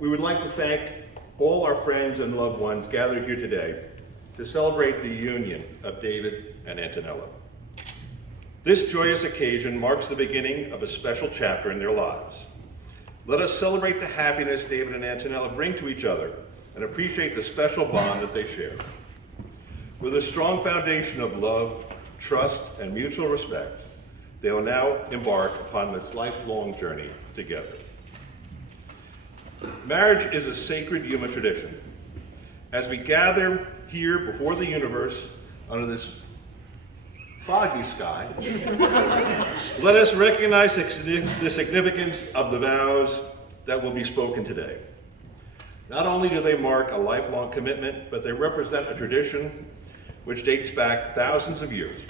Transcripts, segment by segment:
We would like to thank all our friends and loved ones gathered here today to celebrate the union of David and Antonella. This joyous occasion marks the beginning of a special chapter in their lives. Let us celebrate the happiness David and Antonella bring to each other and appreciate the special bond that they share. With a strong foundation of love, trust, and mutual respect, they will now embark upon this lifelong journey together. Marriage is a sacred human tradition. As we gather here before the universe under this foggy sky, let us recognize the significance of the vows that will be spoken today. Not only do they mark a lifelong commitment, but they represent a tradition which dates back thousands of years.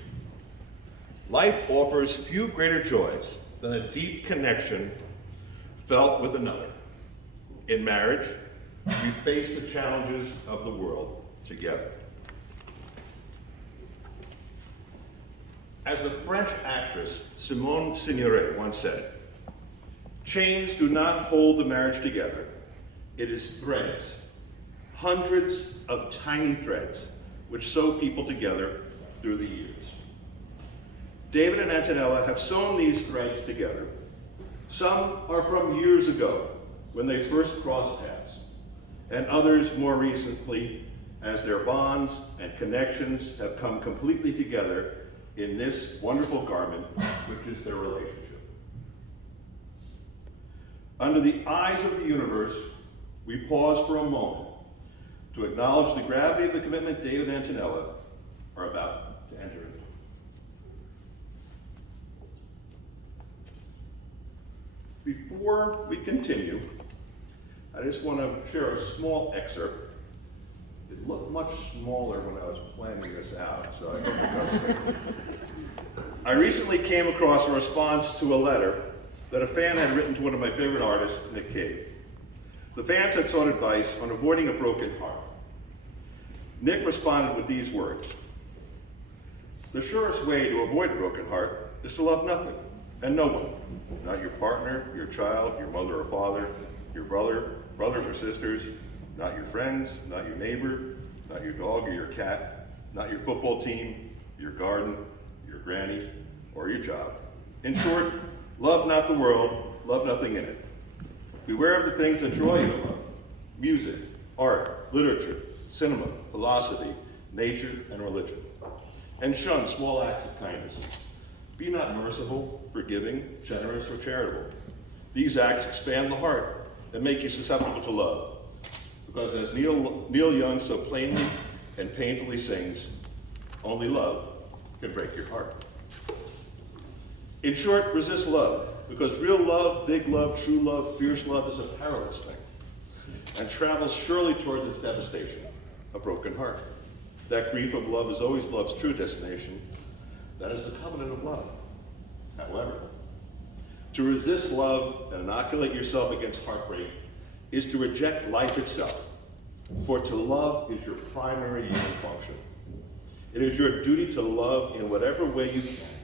Life offers few greater joys than a deep connection felt with another. In marriage, we face the challenges of the world together. As the French actress Simone Signoret once said, "Chains do not hold the marriage together. It is threads, hundreds of tiny threads, which sew people together through the years." David and Antonella have sewn these threads together. Some are from years ago, when they first crossed paths, and others more recently as their bonds and connections have come completely together in this wonderful garment, which is their relationship. Under the eyes of the universe, we pause for a moment to acknowledge the gravity of the commitment David and Antonella are about to enter into. Before we continue, I just want to share a small excerpt. It looked much smaller when I was planning this out, so I can adjust it. I recently came across a response to a letter that a fan had written to one of my favorite artists, Nick Cave. The fans had sought advice on avoiding a broken heart. Nick responded with these words: "The surest way to avoid a broken heart is to love nothing and no one, not your partner, your child, your mother or father, your brothers or sisters, not your friends, not your neighbor, not your dog or your cat, not your football team, your garden, your granny, or your job. In short, love not the world, love nothing in it. Beware of the things that draw you to love: music, art, literature, cinema, philosophy, nature, and religion. And shun small acts of kindness. Be not merciful, forgiving, generous, or charitable. These acts expand the heart and make you susceptible to love. Because as Neil Young so plainly and painfully sings, only love can break your heart. In short, resist love, because real love, big love, true love, fierce love is a perilous thing and travels surely towards its devastation, a broken heart. That grief of love is always love's true destination. That is the covenant of love. However, to resist love and inoculate yourself against heartbreak is to reject life itself, for to love is your primary human function. It is your duty to love in whatever way you can,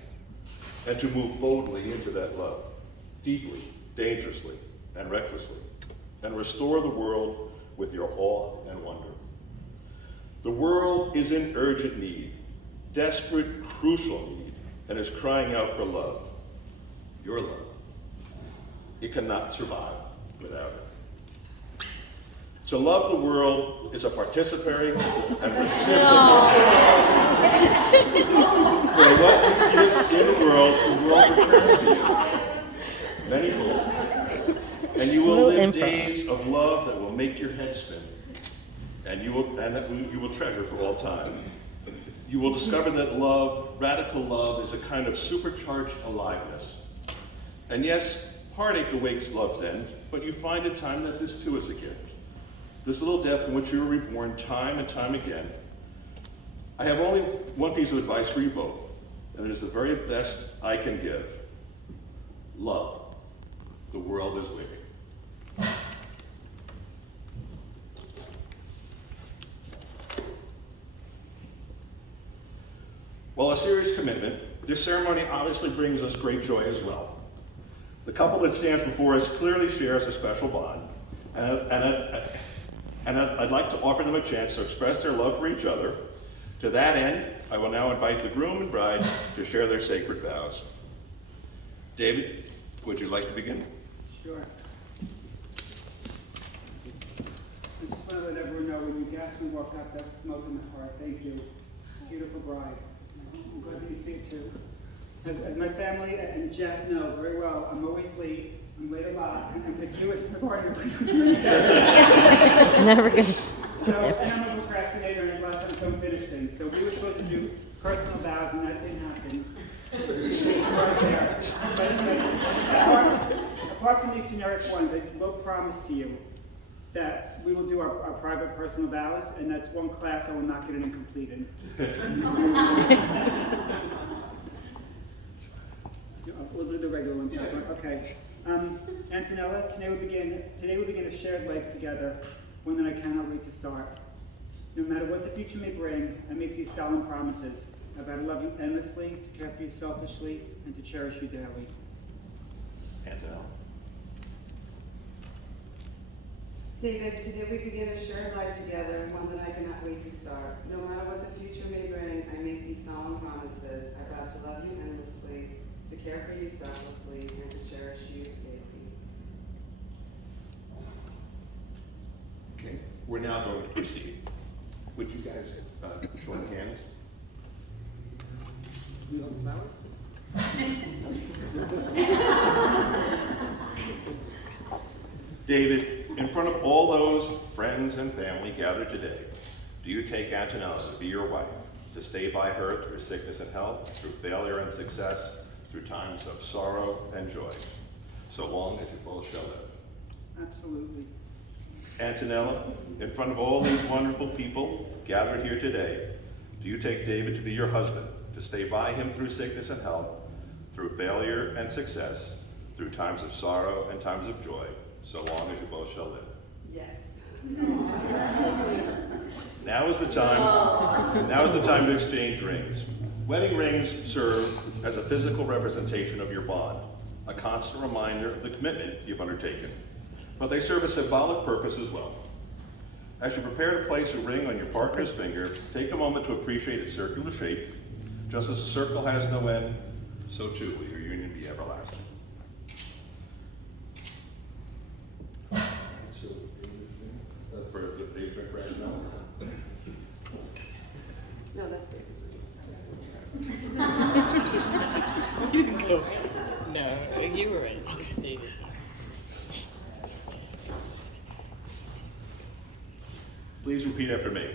and to move boldly into that love, deeply, dangerously, and recklessly, and restore the world with your awe and wonder. The world is in urgent need, desperate, crucial need, and is crying out for love, your love. It cannot survive without it. To love the world is a participatory and reciprocal. For what you give in the world returns to you. Manyfold. And you will live days of love that will make your head spin, and you will treasure for all time. You will discover that love, radical love, is a kind of supercharged aliveness. And yes, heartache awaits love's end, but you find in time that this too is a gift. This little death in which you are reborn time and time again. I have only one piece of advice for you both, and it is the very best I can give. Love. The world is waiting. While a serious commitment, this ceremony obviously brings us great joy as well. The couple that stands before us clearly shares a special bond, I'd like to offer them a chance to express their love for each other. To that end, I will now invite the groom and bride to share their sacred vows. David, would you like to begin? Sure. I just want to let everyone know when you gasp and walk out, that's smoke in the heart. Thank you. Beautiful bride. I'm glad that you see it too. As my family and Jeff know very well, I'm always late. I'm late a lot. And I'm the newest party. We don't do anything. It's never good. So, and I'm a procrastinator and a lot of times don't finish things. So we were supposed to do personal vows and that didn't happen. It's right there. But anyway, apart from these generic ones, I will promise to you that we will do our private personal vows, and that's one class I will not get an incomplete in. We'll do the regular ones. Okay. Antonella, today we begin a shared life together, one that I cannot wait to start. No matter what the future may bring, I make these solemn promises. I vow to love you endlessly, to care for you selfishly, and to cherish you daily. Antonella. David, today we begin a shared life together, one that I cannot wait to start. No matter what the future may bring, I make these solemn promises. I vow to love you endlessly, to care for you selflessly, and to cherish you daily. Okay, we're now going to proceed. Would you guys join hands? You love flowers? David, in front of all those friends and family gathered today, do you take Antonella to be your wife, to stay by her through sickness and health, through failure and success, through times of sorrow and joy, so long as you both shall live? Absolutely. Antonella, in front of all these wonderful people gathered here today, do you take David to be your husband, to stay by him through sickness and health, through failure and success, through times of sorrow and times of joy, so long as you both shall live? Yes. Now is the time to exchange rings. Wedding rings serve as a physical representation of your bond, a constant reminder of the commitment you've undertaken. But they serve a symbolic purpose as well. As you prepare to place a ring on your partner's finger, take a moment to appreciate its circular shape. Just as a circle has no end, so too will your union be everlasting. So, for the David drink now. No, that's David's ring. No, you were right. It's David's. Please repeat after me.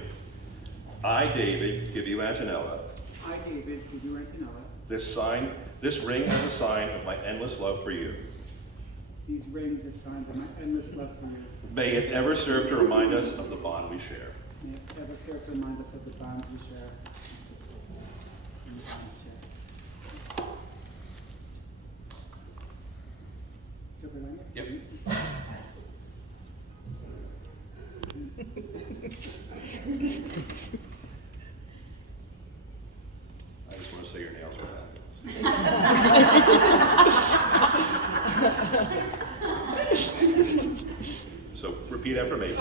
I, David, give you Antonella. I, David, give you Antonella. This ring is a sign of my endless love for you. These rings are signs of my endless love for you. May it ever serve to remind us of the bond we share. May it ever serve to remind us of the bonds we share. Silver lining? Yep. I just want to say your nails are fabulous. So repeat after me.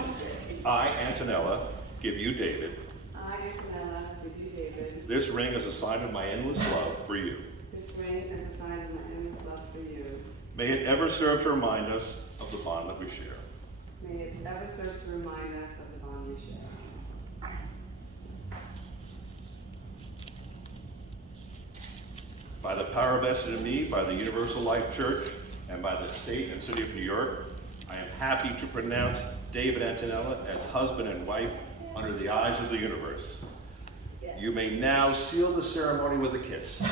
I, Antonella, give you David. I, Antonella, give you David. This ring is a sign of my endless love for you. This ring is a sign of my endless love for you. May it ever serve to remind us of the bond that we share. May it ever serve to remind us of the bond we share. By the power vested in me by the Universal Life Church and by the state and city of New York, I am happy to pronounce David Antonella as husband and wife under the eyes of the universe. You may now seal the ceremony with a kiss.